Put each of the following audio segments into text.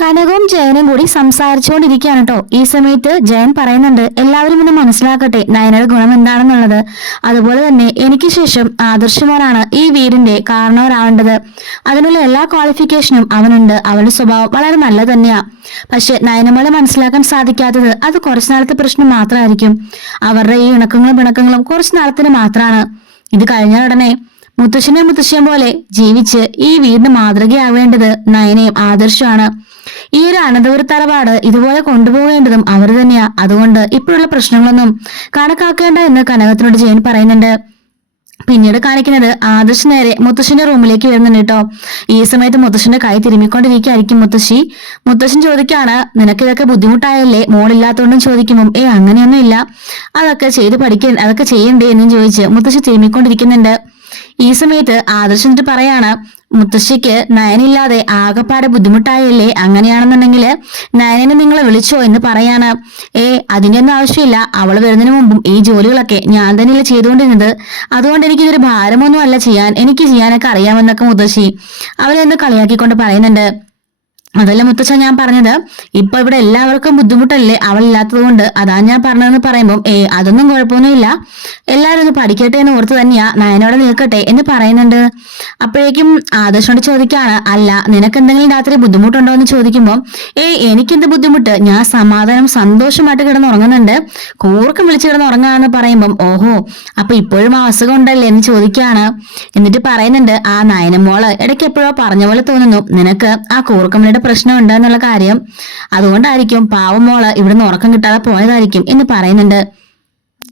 കനകവും ജയനും കൂടി സംസാരിച്ചുകൊണ്ടിരിക്കുകയാണ് കേട്ടോ. ഈ സമയത്ത് ജയൻ പറയുന്നുണ്ട്, എല്ലാവരും ഒന്ന് മനസ്സിലാക്കട്ടെ നയനയുടെ ഗുണം എന്താണെന്നുള്ളത്. അതുപോലെ തന്നെ എനിക്ക് ശേഷം ആദർശമോനാണ് ഈ വീടിന്റെ കാരണവരാവേണ്ടത്. അതിനുള്ള എല്ലാ ക്വാളിഫിക്കേഷനും അവനുണ്ട്. അവന്റെ സ്വഭാവം വളരെ നല്ല തന്നെയാ. പക്ഷെ നയനമോളെ മനസ്സിലാക്കാൻ സാധിക്കാത്തത് അത് കുറച്ചു നാളത്തെ പ്രശ്നം മാത്രമായിരിക്കും. അവരുടെ ഈ ഇണക്കങ്ങളും പിണക്കങ്ങളും കുറച്ചു നാളത്തിന് മാത്രമാണ്. ഇത് കഴിഞ്ഞ ഉടനെ മുത്തശ്ശിയും പോലെ ജീവിച്ച് ഈ വീടിന് മാതൃകയാവേണ്ടത് നയനയും ആദർശമാണ്. ഈ ഒരു അനന്തപുര തറവാട് ഇതുപോലെ കൊണ്ടുപോകേണ്ടതും അവർ തന്നെയാ. അതുകൊണ്ട് ഇപ്പോഴുള്ള പ്രശ്നങ്ങളൊന്നും കണക്കാക്കേണ്ട എന്ന് കനകത്തിനോട് ജയൻ പറയുന്നുണ്ട്. പിന്നീട് കാണിക്കുന്നത് ആദർശ് നേരെ മുത്തശ്ശിന്റെ റൂമിലേക്ക് വരുന്നുണ്ട് കേട്ടോ. ഈ സമയത്ത് മുത്തശ്ശിന്റെ കൈ തിരുമ്മിക്കൊണ്ടിരിക്കുകയായിരിക്കും മുത്തശ്ശൻ ചോദിക്കാണ്, നിനക്ക് ഇതൊക്കെ ബുദ്ധിമുട്ടായല്ലേ മോളില്ലാത്തോണ്ടും ചോദിക്കുമ്പോൾ അങ്ങനെയൊന്നും ഇല്ല, അതൊക്കെ അതൊക്കെ ചെയ്യണ്ടേ എന്നും ചോദിച്ച് മുത്തശ്ശി തിരുമ്മിക്കൊണ്ടിരിക്കുന്നുണ്ട്. ഈ സമയത്ത് ആദർശ് എന്നിട്ട് പറയാണ്, മുത്തശ്ശിക്ക് നയനില്ലാതെ ആകെപ്പാടെ ബുദ്ധിമുട്ടായല്ലേ, അങ്ങനെയാണെന്നുണ്ടെങ്കിൽ നയനെ നിങ്ങളെ വിളിച്ചോ എന്ന് പറയാണ്. അതിന്റെ ഒന്നും ആവശ്യമില്ല, അവള് വരുന്നതിന് മുമ്പും ഈ ജോലികളൊക്കെ ഞാൻ തന്നെയല്ലേ ചെയ്തുകൊണ്ടിരുന്നത്, അതുകൊണ്ട് എനിക്കിതൊരു ഭാരമൊന്നും അല്ല എനിക്ക് ചെയ്യാനൊക്കെ അറിയാമെന്നൊക്കെ മുത്തശ്ശി അവരെന്ന് കളിയാക്കിക്കൊണ്ട് പറയുന്നുണ്ട്. അതല്ല മുത്തച്ഛ ഞാൻ പറഞ്ഞത്, ഇപ്പൊ ഇവിടെ എല്ലാവർക്കും ബുദ്ധിമുട്ടല്ലേ അവളില്ലാത്തത് കൊണ്ട്, അതാ ഞാൻ പറഞ്ഞതെന്ന് പറയുമ്പോൾ അതൊന്നും കുഴപ്പമൊന്നുമില്ല, എല്ലാവരും ഒന്ന് പഠിക്കട്ടെ എന്ന് ഓർത്ത് തന്നെയാ നയനോടെ നിൽക്കട്ടെ എന്ന് പറയുന്നുണ്ട്. അപ്പോഴേക്കും ആദർശോട് ചോദിക്കാണ്, അല്ല നിനക്ക് എന്തെങ്കിലും രാത്രി ബുദ്ധിമുട്ടുണ്ടോ എന്ന് ചോദിക്കുമ്പോൾ എനിക്കെന്ത് ബുദ്ധിമുട്ട്, ഞാൻ സന്തോഷമായിട്ട് കിടന്നുറങ്ങുന്നുണ്ട്, കൂർക്കം വിളിച്ച് കിടന്നുറങ്ങാന്ന് പറയുമ്പം ഓഹോ അപ്പൊ ഇപ്പോഴും ആ അസുഖം ഉണ്ടല്ലേ എന്ന് ചോദിക്കാണ്. എന്നിട്ട് പറയുന്നുണ്ട്, ആ നയനമോള് ഇടയ്ക്ക് എപ്പോഴോ പറഞ്ഞ പോലെ തോന്നുന്നു നിനക്ക് ആ കൂർക്കമ്മയുടെ പ്രശ്നം ഉണ്ട് എന്നുള്ള കാര്യം, അതുകൊണ്ടായിരിക്കും പാവം മോള് ഇവിടുന്ന് ഉറക്കം കിട്ടാതെ പോയതായിരിക്കും എന്ന് പറയുന്നുണ്ട്.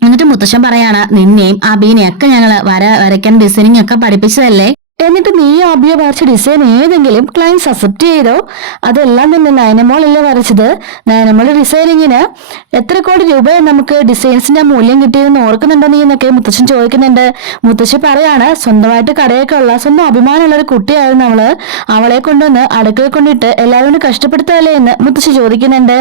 എന്നിട്ട് മുത്തശ്ശൻ പറയാണ്, നിന്നെയും അബീനെയൊക്കെ ഞങ്ങള് വരയ്ക്കാൻ ഡിസൈനിങ് ഒക്കെ പഠിപ്പിച്ചതല്ലേ, എന്നിട്ട് നീ അബിയെ വരച്ച ഡിസൈൻ ഏതെങ്കിലും ക്ലയൻസ് അക്സെപ്റ്റ് ചെയ്തോ? അതെല്ലാം തന്നെ നയനമോളല്ലേ വരച്ചത്. നയനമോൾ ഡിസൈനിങ്ങിന് എത്ര കോടി രൂപയാണ് നമുക്ക് ഡിസൈൻസിന്റെ മൂല്യം കിട്ടിയതെന്ന് ഓർക്കുന്നുണ്ടോ നീ എന്നൊക്കെ മുത്തശ്ശൻ ചോദിക്കുന്നുണ്ട്. മുത്തശ്ശി പറയാണ്, സ്വന്തമായിട്ട് കടയൊക്കെ ഉള്ള സ്വന്തം അഭിമാനമുള്ള ഒരു കുട്ടിയായിരുന്നു അവളെ കൊണ്ടുവന്ന് അടുക്കളയിൽ കൊണ്ടിട്ട് എല്ലാവരും കഷ്ടപ്പെടുത്തല്ലേ എന്ന് മുത്തശ്ശി ചോദിക്കുന്നുണ്ട്.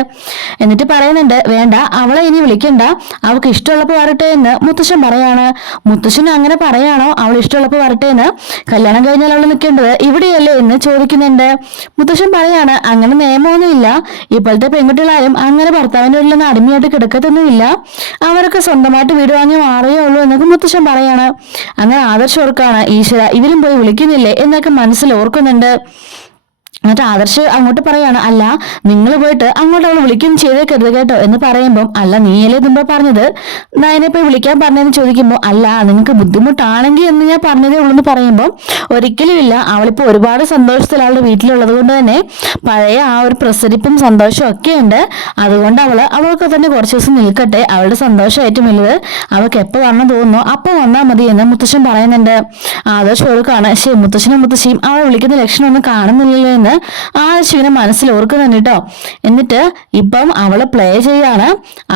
എന്നിട്ട് പറയുന്നുണ്ട്, വേണ്ട അവളെ ഇനി വിളിക്കണ്ട, അവൾക്ക് ഇഷ്ടമുള്ളപ്പോൾ വരട്ടെ എന്ന് മുത്തശ്ശൻ പറയാണ്. മുത്തശ്ശൻ അങ്ങനെ പറയാണോ അവൾ ഇഷ്ടമുള്ളപ്പോൾ വരട്ടെ എന്ന്? കല്യാണം കഴിഞ്ഞാൽ അവൾ നിൽക്കേണ്ടത് ഇവിടെയല്ലേ എന്ന് ചോദിക്കുന്നുണ്ട്. മുത്തശ്ശൻ പറയാണ്, അങ്ങനെ നിയമമൊന്നുമില്ല, ഇപ്പോഴത്തെ പെൺകുട്ടികളാരും അങ്ങനെ ഭർത്താവിന്റെ ഉള്ളിൽ നിന്ന് അടിമയായിട്ട് കിടക്കത്തൊന്നുമില്ല, അവരൊക്കെ സ്വന്തമായിട്ട് വീട് വാങ്ങി മാറിയേ ഉള്ളൂ എന്നൊക്കെ മുത്തശ്ശൻ പറയാണ്. അങ്ങനെ ആദർശം ഓർക്കാണ്, ഈശ്വര ഇവരും പോയി വിളിക്കുന്നില്ലേ എന്നൊക്കെ മനസ്സിൽ ഓർക്കുന്നുണ്ട്. എന്നിട്ട് ആദർശ് അങ്ങോട്ട് പറയാണ്, അല്ല നിങ്ങൾ പോയിട്ട് അങ്ങോട്ട് അവൾ വിളിക്കുകയും ചെയ്തേക്കരുത് കേട്ടോ എന്ന് പറയുമ്പം, അല്ല നീയല്ലേ മുമ്പ് പറഞ്ഞത് നയനെ പോയി വിളിക്കാൻ പറഞ്ഞതെന്ന് ചോദിക്കുമ്പോൾ, അല്ല നിങ്ങൾക്ക് ബുദ്ധിമുട്ടാണെങ്കിൽ എന്ന് ഞാൻ പറഞ്ഞതേ ഉള്ളൂ എന്ന് പറയുമ്പോൾ, ഒരിക്കലും ഇല്ല, അവളിപ്പോൾ ഒരുപാട് സന്തോഷത്തിൽ അവളുടെ വീട്ടിലുള്ളത് കൊണ്ട് തന്നെ പഴയ ആ ഒരു പ്രസരിപ്പും സന്തോഷവും ഒക്കെ ഉണ്ട്, അതുകൊണ്ട് അവൾക്ക് തന്നെ കുറച്ച് ദിവസം നിൽക്കട്ടെ, അവളുടെ സന്തോഷം ഏറ്റവും വലുത്, അവൾക്ക് എപ്പോൾ വരണം തോന്നുന്നോ അപ്പോൾ വന്നാൽ മതി എന്ന് മുത്തശ്ശൻ പറയുന്നുണ്ട്. ആദർശ് ഓർക്കാണ്, മുത്തശ്ശനും മുത്തശ്ശിയും അവളെ വിളിക്കുന്ന ലക്ഷണമൊന്നും കാണുന്നില്ലല്ലോ എന്ന് ആദർശിങ്ങനെ മനസ്സിൽ ഓർക്കുന്നുണ്ട് കേട്ടോ. എന്നിട്ട് ഇപ്പം അവള് പ്ലേ ചെയ്യാണ്,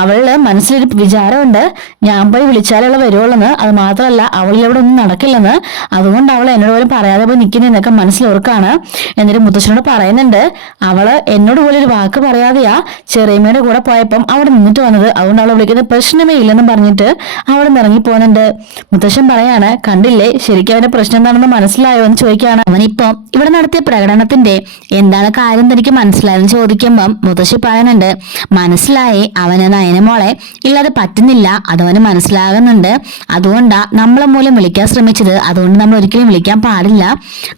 അവളുടെ മനസ്സിലൊരു വിചാരമുണ്ട്, ഞാൻ പോയി വിളിച്ചാലുള്ള വരുവുള്ളെന്ന്, അത് മാത്രമല്ല അവളിലവിടെ ഒന്നും നടക്കില്ലെന്ന്, അതുകൊണ്ട് അവൾ എന്നോട് പോലും പറയാതെ പോയി നിൽക്കുന്നതെന്നൊക്കെ മനസ്സിൽ ഓർക്കാണ്. എന്നിട്ട് മുത്തശ്ശനോട് പറയുന്നുണ്ട്, അവള് എന്നോട് പോലും ഒരു വാക്ക് പറയാതെയാ ചെറിയമ്മയുടെ കൂടെ പോയപ്പം അവിടെ നിന്നിട്ട് വന്നത്, അതുകൊണ്ട് അവളെ വിളിക്കുന്ന പ്രശ്നമേ ഇല്ലെന്നും പറഞ്ഞിട്ട് അവിടെ നിന്ന് ഇറങ്ങി പോകുന്നുണ്ട്. മുത്തശ്ശൻ പറയാണ്, കണ്ടില്ലേ ശരിക്കും അവന്റെ പ്രശ്നം എന്താണെന്ന് മനസ്സിലായോ എന്ന് ചോദിക്കുകയാണ്. അവനിപ്പോ ഇവിടെ നടത്തിയ പ്രകടനത്തിന്റെ എന്താണ് കാര്യം തനിക്ക് മനസ്സിലായെന്ന് ചോദിക്കുമ്പം മുത്തശ്ശി പറയുന്നുണ്ട്, മനസ്സിലായി, അവന് നയനമോളെ ഇല്ലാതെ പറ്റുന്നില്ല, അതവന് മനസ്സിലാകുന്നുണ്ട്, അതുകൊണ്ടാ നമ്മളെ മൂലം വിളിക്കാൻ ശ്രമിച്ചത്, അതുകൊണ്ട് നമ്മൾ ഒരിക്കലും വിളിക്കാൻ പാടില്ല,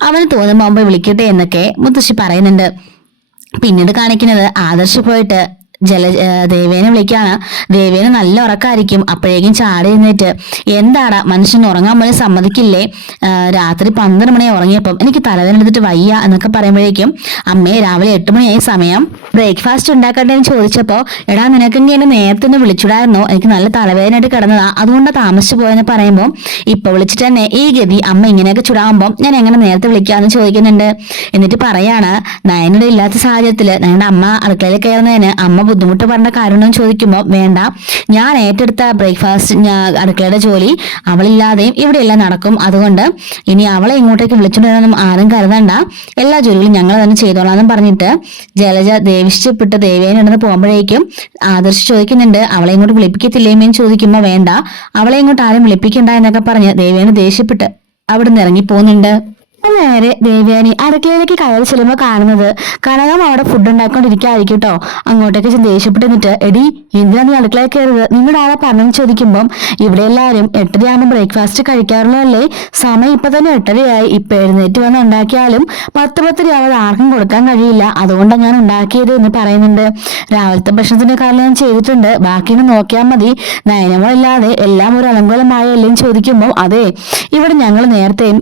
അവന് തോന്നുമ്പോ വിളിക്കട്ടെ എന്നൊക്കെ മുത്തശ്ശി പറയുന്നുണ്ട്. പിന്നീട് കാണിക്കുന്നത് ആദർശ് പോയിട്ട് ദേവേനെ വിളിക്കാണ്. ദേവേന് നല്ല ഉറക്കായിരിക്കും. അപ്പോഴേക്കും ചാടി എഴുന്നേറ്റ്, എന്താടാ മനുഷ്യൻ ഉറങ്ങാൻ പോലും സമ്മതിക്കില്ലേ, രാത്രി 12 മണി ഉറങ്ങിയപ്പം എനിക്ക് തലവേദന എടുത്തിട്ട് വയ്യ എന്നൊക്കെ പറയുമ്പോഴേക്കും, അമ്മേ രാവിലെ 8 മണിയായി സമയം, ബ്രേക്ക്ഫാസ്റ്റ് ഉണ്ടാക്കട്ടെ എന്ന് ചോദിച്ചപ്പോ, എടാ നിനക്കെങ്കിൽ എന്നെ നേരത്തെ ഒന്ന് വിളിച്ചുടായിരുന്നോ, എനിക്ക് നല്ല തലവേദനയായിട്ട് കിടന്നതാ, അതുകൊണ്ട് താമസിച്ചു പോയെന്ന് പറയുമ്പോൾ, ഇപ്പൊ വിളിച്ചിട്ട് തന്നെ ഈ ഗതി അമ്മ ഇങ്ങനെയൊക്കെ ചുടാകുമ്പോൾ ഞാൻ എങ്ങനെ നേരത്തെ വിളിക്കാന്ന് ചോദിക്കുന്നുണ്ട്. എന്നിട്ട് പറയാണ്, നയനയുടെ ഇല്ലാത്ത സാഹചര്യത്തില് നയന്റെ അമ്മ അടുക്കളയിൽ കയറുന്നതിന് അമ്മ ബുദ്ധിമുട്ട് പറഞ്ഞ കാരണം ചോദിക്കുമ്പോൾ, വേണ്ട ഞാൻ ഏറ്റെടുത്ത ബ്രേക്ക്ഫാസ്റ്റ് അടുക്കളയുടെ ജോലി അവളില്ലാതെയും ഇവിടെയെല്ലാം നടക്കും, അതുകൊണ്ട് ഇനി അവളെ ഇങ്ങോട്ടേക്ക് വിളിച്ചുകൊണ്ടിരുന്നൊന്നും ആരും കരുതണ്ട, എല്ലാ ജോലികളും ഞങ്ങൾ തന്നെ ചെയ്തോളാന്നും പറഞ്ഞിട്ട് ജലജ ദേവിഷ്ടപ്പെട്ട് ദേവേനെ പോകുമ്പോഴേക്കും ആദർശ് ചോദിക്കുന്നുണ്ട്, അവളെ ഇങ്ങോട്ട് വിളിപ്പിക്കത്തില്ലേമേന്ന് ചോദിക്കുമ്പോൾ, വേണ്ട അവളെ ഇങ്ങോട്ട് ആരും വിളിപ്പിക്കണ്ട എന്നൊക്കെ പറഞ്ഞ് ദേവേനെ ദേഷ്യപ്പെട്ട് അവിടെ നിന്ന് ഇറങ്ങി പോകുന്നുണ്ട്. നേരെ ദേവയാനി അടുക്കളയിലേക്ക് കയറി ചെല്ലുമ്പോൾ കാണുന്നത് കനകം അവിടെ ഫുഡ് ഉണ്ടാക്കിക്കൊണ്ടിരിക്കായിരിക്കും കേട്ടോ. അങ്ങോട്ടേക്ക് ദേഷ്യപ്പെട്ട് നിന്നിട്ട് എടി എന്തിനാ നീ അടുക്കളയിൽ കയറുന്നത്, നിങ്ങളുടെ ആളെ പറഞ്ഞെന്ന് ചോദിക്കുമ്പോൾ ഇവിടെ എല്ലാവരും 8:30 ബ്രേക്ക്ഫാസ്റ്റ് കഴിക്കാറുള്ളതല്ലേ, സമയം ഇപ്പൊ തന്നെ 8:30 ഇപ്പൊ എഴുന്നേറ്റ് വന്ന് ഉണ്ടാക്കിയാലും 10-10 ആവാതെ ആർക്കും കൊടുക്കാൻ കഴിയില്ല, അതുകൊണ്ടാണ് ഞാൻ ഉണ്ടാക്കിയത് എന്ന് പറയുന്നുണ്ട്. രാവിലത്തെ ഭക്ഷണത്തിന്റെ കാര്യം ഞാൻ ചെയ്തിട്ടുണ്ട്, ബാക്കിയൊന്ന് നോക്കിയാൽ മതി, നയനമല്ലാതെ എല്ലാം ഒരു അലങ്കോലമായല്ലേ ചോദിക്കുമ്പോൾ അതെ ഇവിടെ ഞങ്ങൾ നേരത്തെയും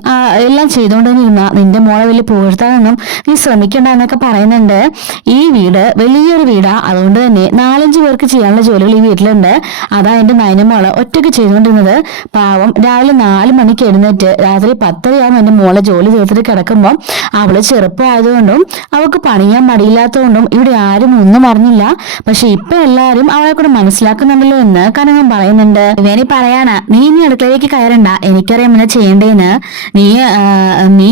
എല്ലാം ചെയ്തുകൊണ്ട് നിന്റെ മോളെ വലിയ പുകഴ്ത്താനൊന്നും നീ ശ്രമിക്കണ്ട എന്നൊക്കെ പറയുന്നുണ്ട്. ഈ വീട് വലിയൊരു വീടാ, അതുകൊണ്ട് തന്നെ 4-5 പേർക്ക് ചെയ്യാനുള്ള ജോലികൾ ഈ വീട്ടിലുണ്ട്. അതാ എന്റെ നയനമോള് ഒറ്റയ്ക്ക് ചെയ്തുകൊണ്ടിരുന്നത്. പാവം രാവിലെ 4 മണിക്ക് എഴുന്നേറ്റ് രാത്രി 10:30 എന്റെ മോളെ ജോലി തീർത്തിട്ട് കിടക്കുമ്പോൾ അവള് ചെറുപ്പമായതുകൊണ്ടും അവൾക്ക് പണിയാൻ മടിയില്ലാത്തതുകൊണ്ടും ഇവിടെ ആരും ഒന്നും അറിഞ്ഞില്ല. പക്ഷെ ഇപ്പൊ എല്ലാരും അവളെ കൂടെ മനസ്സിലാക്കുന്നുണ്ടല്ലോ എന്ന് കനകം പറയുന്നുണ്ട്. ഇവനി പറയാണ് നീ ഇനി അടുക്കളയിലേക്ക് കയറണ്ട, എനിക്കറിയാം എന്നാ ചെയ്യേണ്ടേന്ന്, നീ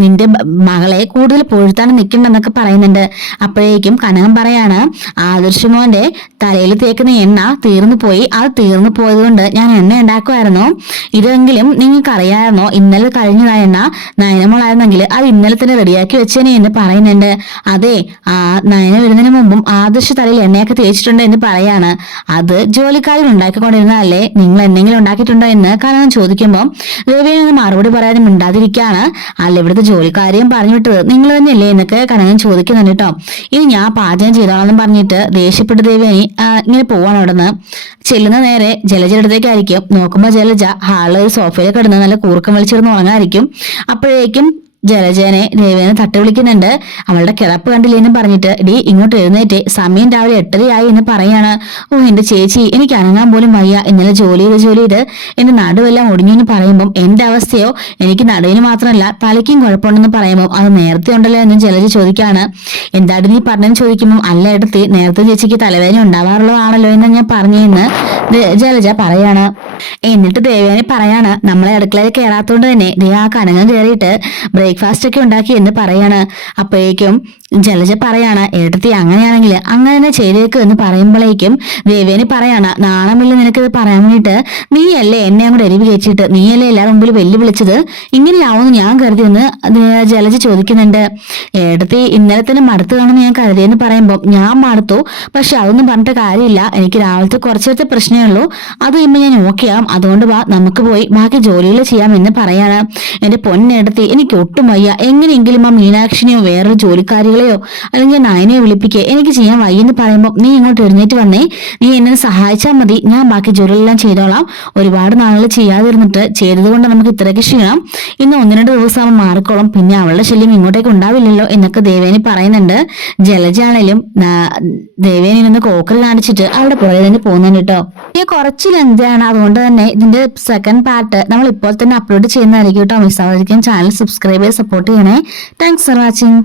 നിന്റെ മകളെ കൂടുതൽ പൊഴുത്താൻ നിൽക്കണ്ടെന്നൊക്കെ പറയുന്നുണ്ട്. അപ്പോഴേക്കും കനകം പറയാണ് ആദർശമോന്റെ തലയിൽ തേക്കുന്ന എണ്ണ തീർന്നു പോയി, അത് തീർന്നു പോയത് കൊണ്ട് ഞാൻ എണ്ണ ഉണ്ടാക്കുമായിരുന്നു, ഇതെങ്കിലും നിങ്ങൾക്ക് അറിയാമായിരുന്നോ, ഇന്നലെ കഴിഞ്ഞ എണ്ണ നയനമോളായിരുന്നെങ്കിൽ അത് ഇന്നലെ തന്നെ റെഡിയാക്കി വെച്ചേനെ എന്ന് പറയുന്നുണ്ട്. അതെ നയന വരുന്നതിന് മുമ്പും ആദർശ തലയിൽ എണ്ണയൊക്കെ തേച്ചിട്ടുണ്ട് എന്ന് പറയാണ്. അത് ജോലിക്കാരിൽ ഉണ്ടാക്കിക്കൊണ്ടിരുന്നതല്ലേ, നിങ്ങൾ എന്തെങ്കിലും ഉണ്ടാക്കിയിട്ടുണ്ടോ എന്ന് കനകം ചോദിക്കുമ്പോൾ ദേവിയൊന്നും മറുപടി പറയാതെ മിണ്ടാതിരിക്കുകയാണ്. അല്ല ഇവിടുത്തെ ജോലിക്കാരെയും പറഞ്ഞു വിട്ടത് നിങ്ങൾ തന്നെയല്ലേ എന്നൊക്കെ കനകൻ ചോദിക്കുന്നുണ്ട് കേട്ടോ. ഇനി ഞാൻ പാചകം ചെയ്തോളാം പറഞ്ഞിട്ട് ദേഷ്യപ്പെട്ട് ദേവിയാനി ഇങ്ങനെ പോവാണ് അവിടെ നിന്ന്. ചെല്ലുന്ന നേരെ ജലജയുടെ അടുത്തേക്കായിരിക്കും. നോക്കുമ്പോൾ ജലജ ഹാളിൽ ഒരു സോഫയിൽ കിടന്ന് നല്ല കൂർക്കം വലിച്ചിരുന്ന് ഉറങ്ങായിരിക്കും. അപ്പോഴേക്കും ജലജനെ ദേവേനെ തട്ടി വിളിക്കുന്നുണ്ട്. അവളുടെ കിടപ്പ് കണ്ടില്ലേന്നും പറഞ്ഞിട്ട് ഡി ഇങ്ങോട്ട് എഴുന്നേറ്റ്, സമയം രാവിലെ 8:30 എന്ന് പറയാണ്. ഓ എന്റെ ചേച്ചി എനിക്ക് അനങ്ങാൻ പോലും വയ്യ, ഇന്നലെ ജോലി ചെയ്ത് എന്റെ നടുവെല്ലാം ഒടിഞ്ഞു എന്ന് പറയുമ്പോൾ എന്റെ അവസ്ഥയോ എനിക്ക് നടുവിന് മാത്രമല്ല തലയ്ക്കും കുഴപ്പമുണ്ടെന്ന് പറയുമ്പോൾ അത് നേരത്തെ ഉണ്ടല്ലോ എന്നും ജലജ ചോദിക്കാണ്. എന്താണ്ട് നീ പറഞ്ഞെന്ന് ചോദിക്കുമ്പോൾ അല്ല എടുത്തി നേരത്തെ ചേച്ചിക്ക് തലവേദന ഉണ്ടാവാറുള്ളതാണല്ലോ എന്ന് ഞാൻ പറഞ്ഞെന്ന് ജലജ പറയാണ്. എന്നിട്ട് ദേവേനെ പറയാണ് നമ്മളെ അടുക്കളയിൽ കയറാത്തോണ്ട് തന്നെ ദേ ആ കനകം കയറിയിട്ട് ബ്രേക്ക്ഫാസ്റ്റ് ഒക്കെ ഉണ്ടാക്കി എന്ന് പറയാണ്. അപ്പോഴേക്കും ജലജ പറയാണ് ഏട്ടത്തി അങ്ങനെയാണെങ്കിൽ അങ്ങനെ തന്നെ ചെയ്തേക്ക് എന്ന് പറയുമ്പോഴേക്കും ദേവേനെ പറയാണ് നാണമില്ല നിനക്കിത് പറയാൻ വേണ്ടിയിട്ട്, നീയല്ലേ എന്നെ അങ്ങോട്ട് എരിവ് കയറ്റിയിട്ട് നീയല്ലേ എല്ലാവരും മുമ്പിൽ വെല്ലുവിളിച്ചത്, ഇങ്ങനെയാവുമെന്ന് ഞാൻ കരുതിയെന്ന് ജലജ ചോദിക്കുന്നുണ്ട്. ഏട്ടത്തി ഇന്നലെ തന്നെ മടുത്തു കാണുമെന്ന് ഞാൻ കരുതിയെന്ന് പറയുമ്പോൾ ഞാൻ മടുത്തു, പക്ഷെ അതൊന്നും പറഞ്ഞിട്ട് കാര്യമില്ല, എനിക്ക് രാവിലത്തെ കുറച്ചത്തെ പ്രശ്നമേ ഉള്ളൂ, അത് ഇമ്മ ഞാൻ ഓക്കെ ആവും, അതുകൊണ്ട് വാ നമുക്ക് പോയി ബാക്കി ജോലികൾ ചെയ്യാം എന്ന് പറയാണ്. എന്റെ പൊന്നെടുത്തി എനിക്ക് ഒട്ടും വയ്യ, എങ്ങനെയെങ്കിലും ആ മീനാക്ഷിനെയോ വേറൊരു ജോലിക്കാരികളെയോ അല്ലെങ്കിൽ നയനെയോ വിളിപ്പിക്കുക, എനിക്ക് ചെയ്യാൻ വയ്യെന്ന് പറയുമ്പോൾ നീ ഇങ്ങോട്ട് എഴുന്നേറ്റ് വന്നേ, നീ എന്നെ സഹായിച്ചാൽ മതി, ഞാൻ ബാക്കി ജോലികളെല്ലാം ചെയ്തോളാം, ഒരുപാട് നാളുകൾ ചെയ്യാതിരുന്നിട്ട് ചെയ്തത് കൊണ്ട് നമുക്ക് ഇത്രയ്ക്ക് ക്ഷീണം, ഇന്ന് 1-2 ദിവസം മാറിക്കോളും, പിന്നെ അവളുടെ ശല്യം ഇങ്ങോട്ടേക്ക് ഉണ്ടാവില്ലല്ലോ എന്നൊക്കെ ദേവേനി പറയുന്നുണ്ട്. ജലജാണേലും ദേവേനി നിന്ന് കോക്കറി കാണിച്ചിട്ട് അവിടെ പുറകെ തന്നെ പോകുന്നുണ്ട് കേട്ടോ. ഈ കുറച്ച് ലെങ്താണ്, അതുകൊണ്ട് തന്നെ ഇതിന്റെ സെക്കൻഡ് പാർട്ട് നമ്മൾ ഇപ്പോൾ തന്നെ അപ്ലോഡ് ചെയ്യുന്നതായിരിക്കും കേട്ടോ. മിസ്സാവാതിരിക്കാൻ ചാനൽ സബ്സ്ക്രൈബ് ചെയ്ത് സപ്പോർട്ട് ചെയ്യണേ. Thanks for watching.